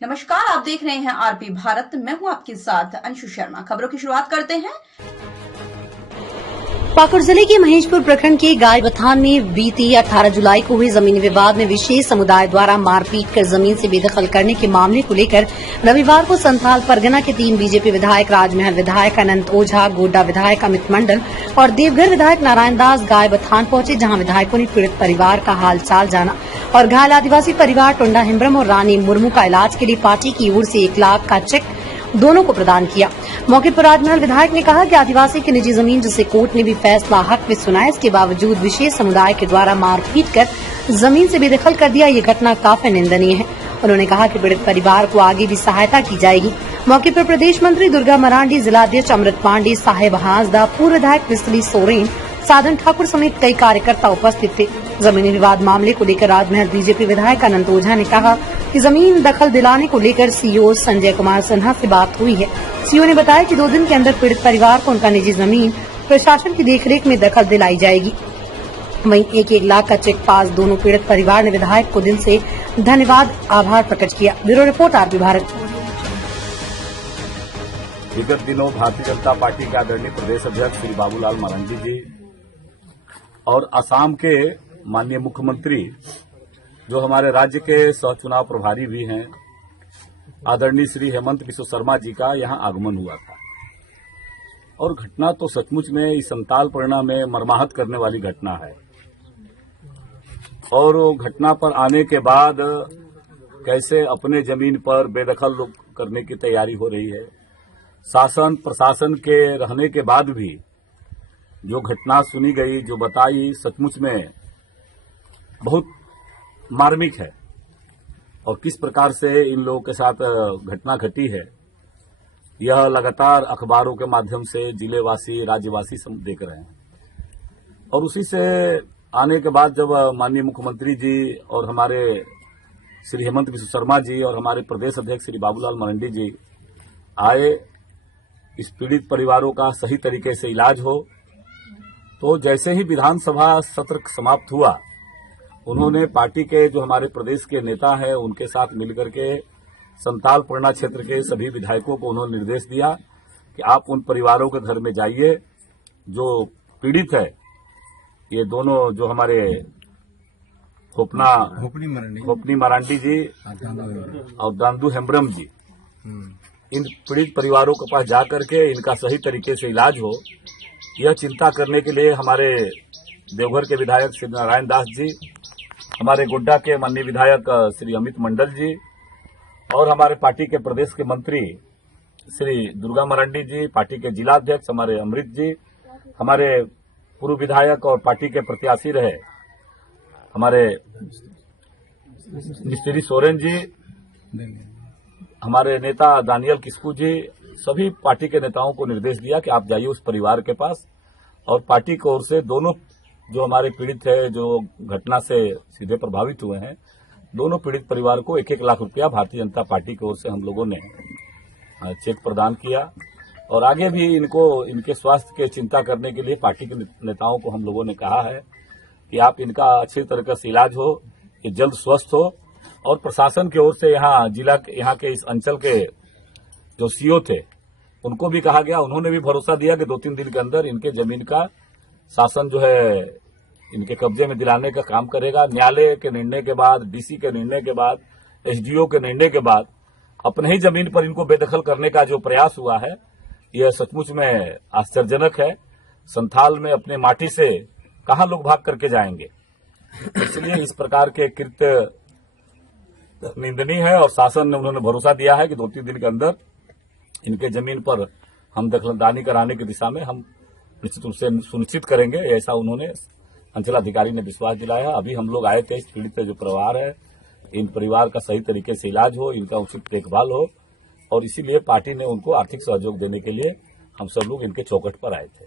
नमस्कार, आप देख रहे हैं आरपी भारत। मैं हूं आपके साथ अंशु शर्मा। खबरों की शुरुआत करते हैं। पाकुड़ जिले के महेशपुर प्रखंड के गायबथान में बीती 18 जुलाई को हुए जमीनी विवाद में विशेष समुदाय द्वारा मारपीट कर जमीन से बेदखल करने के मामले को लेकर रविवार को संथाल परगना के 3 बीजेपी विधायक, राजमहल विधायक अनंत ओझा, गोड्डा विधायक अमित मंडल और देवघर विधायक नारायण दास गायबथान पहुंचे, जहां विधायकों ने पीड़ित परिवार का हालचाल जाना और घायल आदिवासी परिवार टोंडा हेम्ब्रम और रानी मुर्मू का इलाज के लिए पार्टी की ओर से 1 लाख का चेक दोनों को प्रदान किया। मौके पर राजमहल विधायक ने कहा कि आदिवासी की निजी जमीन जिसे कोर्ट ने भी फैसला हक में सुनाया, इसके बावजूद विशेष समुदाय के द्वारा मारपीट कर जमीन से बेदखल कर दिया। ये घटना काफी निंदनीय है। उन्होंने कहा कि पीड़ित परिवार को आगे भी सहायता की जाएगी। मौके पर प्रदेश मंत्री दुर्गा मरांडी, जिलाध्यक्ष अमृत पांडे, साहेब हांसदा, पूर्व विधायक बिस्ली सोरेन, साधन ठाकुर समेत कई कार्यकर्ता उपस्थित थे। जमीनी विवाद मामले को लेकर राजमहल बीजेपी विधायक अनंत ओझा ने कहा कि जमीन दखल दिलाने को लेकर सीओ संजय कुमार सिन्हा से बात हुई है। सीओ ने बताया कि 2 दिन के अंदर पीड़ित परिवार को उनका निजी जमीन प्रशासन की देखरेख में दखल दिलाई जाएगी। वहीं 1 लाख का चेक पास दोनों पीड़ित परिवार ने विधायक को दिल से धन्यवाद, आभार प्रकट किया। Bureau report, RP Bharat. विगत दिनों भारतीय जनता पार्टी के आदरणीय प्रदेश अध्यक्ष श्री बाबूलाल मरांडी जी और असम के माननीय मुख्यमंत्री, जो हमारे राज्य के सह चुनाव प्रभारी भी हैं, आदरणीय श्री हेमंत बिस्व शर्मा जी का यहां आगमन हुआ था। और घटना तो सचमुच में इस संथाल परगना में मर्माहत करने वाली घटना है। और वो घटना पर आने के बाद कैसे अपने जमीन पर बेदखल लोग करने की तैयारी हो रही है। शासन प्रशासन के रहने के बाद भी जो घटना सुनी गई, जो बताई, सचमुच में बहुत मार्मिक है। और किस प्रकार से इन लोगों के साथ घटना घटी है, यह लगातार अखबारों के माध्यम से जिलेवासी, राज्यवासी सब देख रहे हैं। और उसी से आने के बाद जब माननीय मुख्यमंत्री जी और हमारे श्री हेमंत बिस्व शर्मा जी और हमारे प्रदेश अध्यक्ष श्री बाबूलाल मरांडी जी आए, इस पीड़ित परिवारों का सही तरीके से इलाज हो, तो जैसे ही विधानसभा सत्र समाप्त हुआ, उन्होंने पार्टी के जो हमारे प्रदेश के नेता हैं उनके साथ मिलकर के संथाल परगना क्षेत्र के सभी विधायकों को उन्होंने निर्देश दिया कि आप उन परिवारों के घर में जाइए जो पीड़ित है। ये दोनों जो हमारे खोपनी मरांडी जी और दांदू हेम्ब्रम जी, इन पीड़ित परिवारों के पास जाकर के इनका सही तरीके से इलाज हो, यह चिंता करने के लिए हमारे देवघर के विधायक श्री नारायण दास जी, हमारे गोड्डा के माननीय विधायक श्री अमित मंडल जी और हमारे पार्टी के प्रदेश के मंत्री श्री दुर्गा मरांडी जी, पार्टी के जिलाध्यक्ष हमारे अमृत जी, हमारे पूर्व विधायक और पार्टी के प्रत्याशी रहे हमारे बिस्ली सोरेन जी, हमारे नेता दानियल किस्कू जी, सभी पार्टी के नेताओं को निर्देश दिया कि आप जाइए उस परिवार के पास। और पार्टी की ओर से दोनों जो हमारे पीड़ित है, जो घटना से सीधे प्रभावित हुए हैं, दोनों पीड़ित परिवार को 1 लाख रुपया भारतीय जनता पार्टी की ओर से हम लोगों ने चेक प्रदान किया। और आगे भी इनको इनके स्वास्थ्य की चिंता करने के लिए पार्टी के नेताओं को हम लोगों ने कहा है कि आप इनका अच्छी तरीके से इलाज हो, ये जल्द स्वस्थ हो। और प्रशासन की ओर से यहाँ के इस अंचल के जो सीओ थे उनको भी कहा गया, उन्होंने भी भरोसा दिया कि 2-3 दिन के अंदर इनके जमीन का शासन जो है इनके कब्जे में दिलाने का काम करेगा। न्यायालय के निर्णय के बाद, डीसी के निर्णय के बाद, एसडीओ के निर्णय के बाद अपने ही जमीन पर इनको बेदखल करने का जो प्रयास हुआ है, यह सचमुच में आश्चर्यजनक है। संथाल में अपने माटी से कहां लोग भाग करके जाएंगे। इसलिए इस प्रकार के कृत्य निंदनीय है। और शासन ने उन्होंने भरोसा दिया है कि 2-3 दिन के अंदर इनके जमीन पर हम दखलंदाजी कराने की दिशा में हम निश्चित रूप से सुनिश्चित करेंगे, ऐसा उन्होंने अंचलाधिकारी ने विश्वास दिलाया। अभी हम लोग आए थे, इस पीड़ित जो परिवार है, इन परिवार का सही तरीके से इलाज हो, इनका उचित देखभाल हो, और इसीलिए पार्टी ने उनको आर्थिक सहयोग देने के लिए हम सब लोग इनके चौखट पर आए थे।